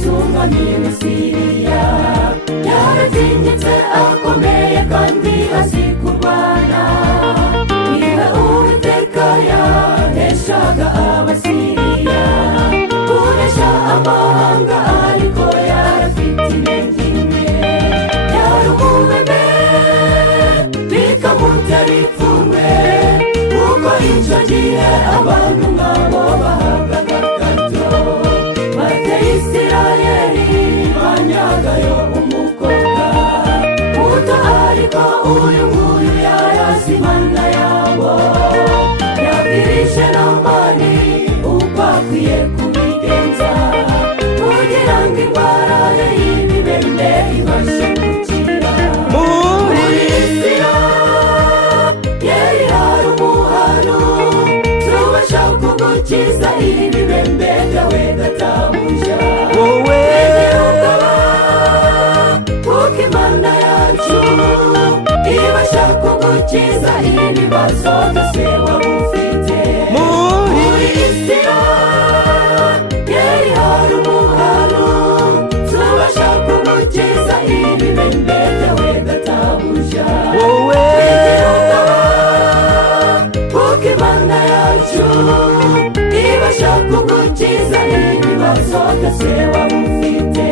z'umwami w'Isiriya yaratinyitse akomeye kandi azi kurwana, niwe Uwiteka yaheshaga Abasiriya kunesha amahanga, ariko yarafite intege nke, yari umubembe bikamutera ipfunwe, kuko icyo gihe abantu nk'abo bahabwaga akato. Bateye Isirayeli banyagayo umukobwa muto, ariko uyu nguyu yarazi Imana yabo, yabwirije Namani uko akwiye kubigenza, kugira ngo indwara ye y'ibibembe ibashe gukira. Muri Isirayeli hari umuhanuzi ubasha kugukiza ibibembe byawe databuja, wowe kuko Imana yacu ibasha kugukiza ibibazo byose waba ufite. Muri Isirayeli hari umuhanuzi ubasha kugukiza ibibembe byawe databuja, wowe kuko Imana yacu ibasha kugukiza ibibazo byose waba ufite.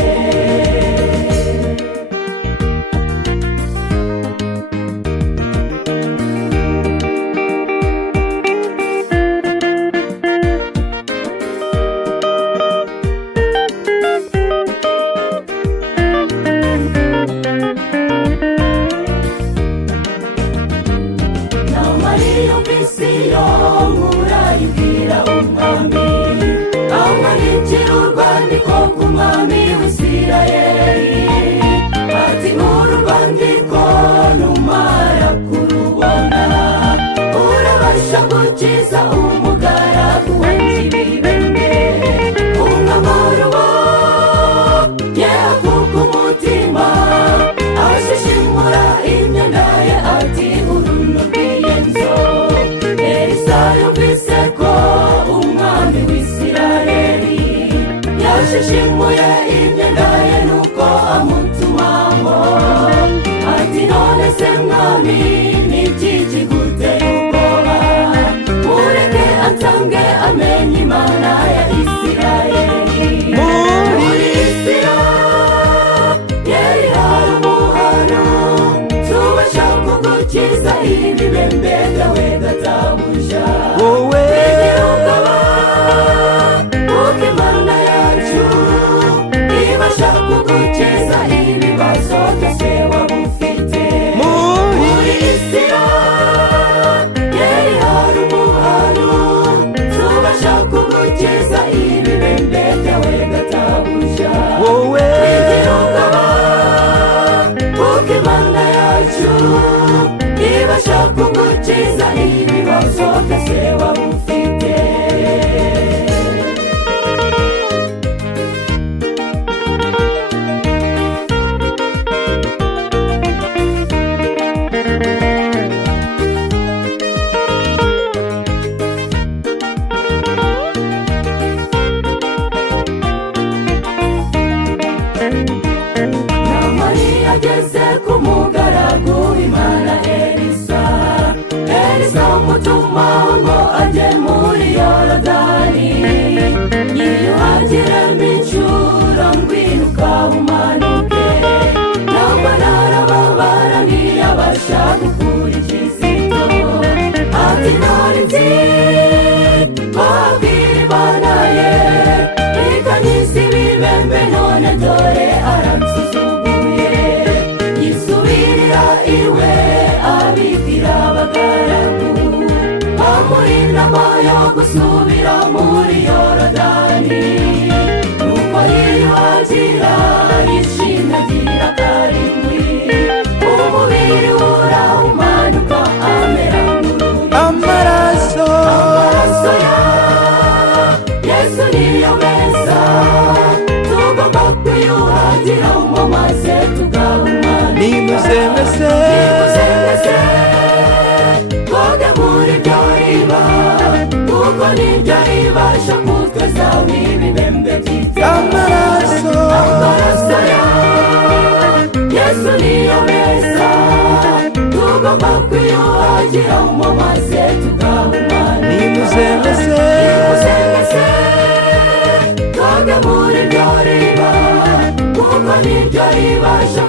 Namani yumvise iyo nkuru ayibwira umwami, amwandikira urwandiko ku mwami w'Isirayeli, ati uru rwandiko numara kurubona urabasha gukiza umugaragu wanjye ibibembe. Umwami arubonye akuka umutima, ashishimura imyenda ye ati uru ni urw'Iyenzo. Elisa yumvise ko umwami w'Isirayeli yashishimuye imyenda ye, nuko amutumaho ati none se mwami ni iki kiguteye ubwoba? Mureke atange amenye Imana ya Isirayeli. Muri Isirayeli hari umuhanuzi ubasha kugukiza ibibembe byawe databuja, wowe kuko Imana yacu ibasha kugukiza ibibazo byose waba ufite. Muri Isirayeli hari umuhanuzi ubasha kugukiza ibibembe byawe databuja, wowe kuko Imana yacu ibasha kugukiza ibibazo byose waba ufite. Namani ageze ku mugaragu w'Imana Elisa, Elisa amutumaho ngo ajye muri Yorodani yiyuhagiremo inshuro ngwino ukawumanuke. Namani arababara ntiyabasha gukurikiza ibyo, ati nari nzi wabwira Imana ye ikanyisa ibibembe, none dore aransuzuguye. Yisubirira iwe abibwira abagaragu, bamuha inama yo gusubira muri Yorodani, nuko yiyuhagira yishimye agira karindwi, umubiri urawumanuka nimuzengese twoge muri iryo riba kuko niryo ribasha kutwezaho ibibembe amaraso ya Yesu niyo meza tugomba kwiyuhagiramo maze tugahumana nimuzengese twoge muri iryo riba kuko niryo ribasha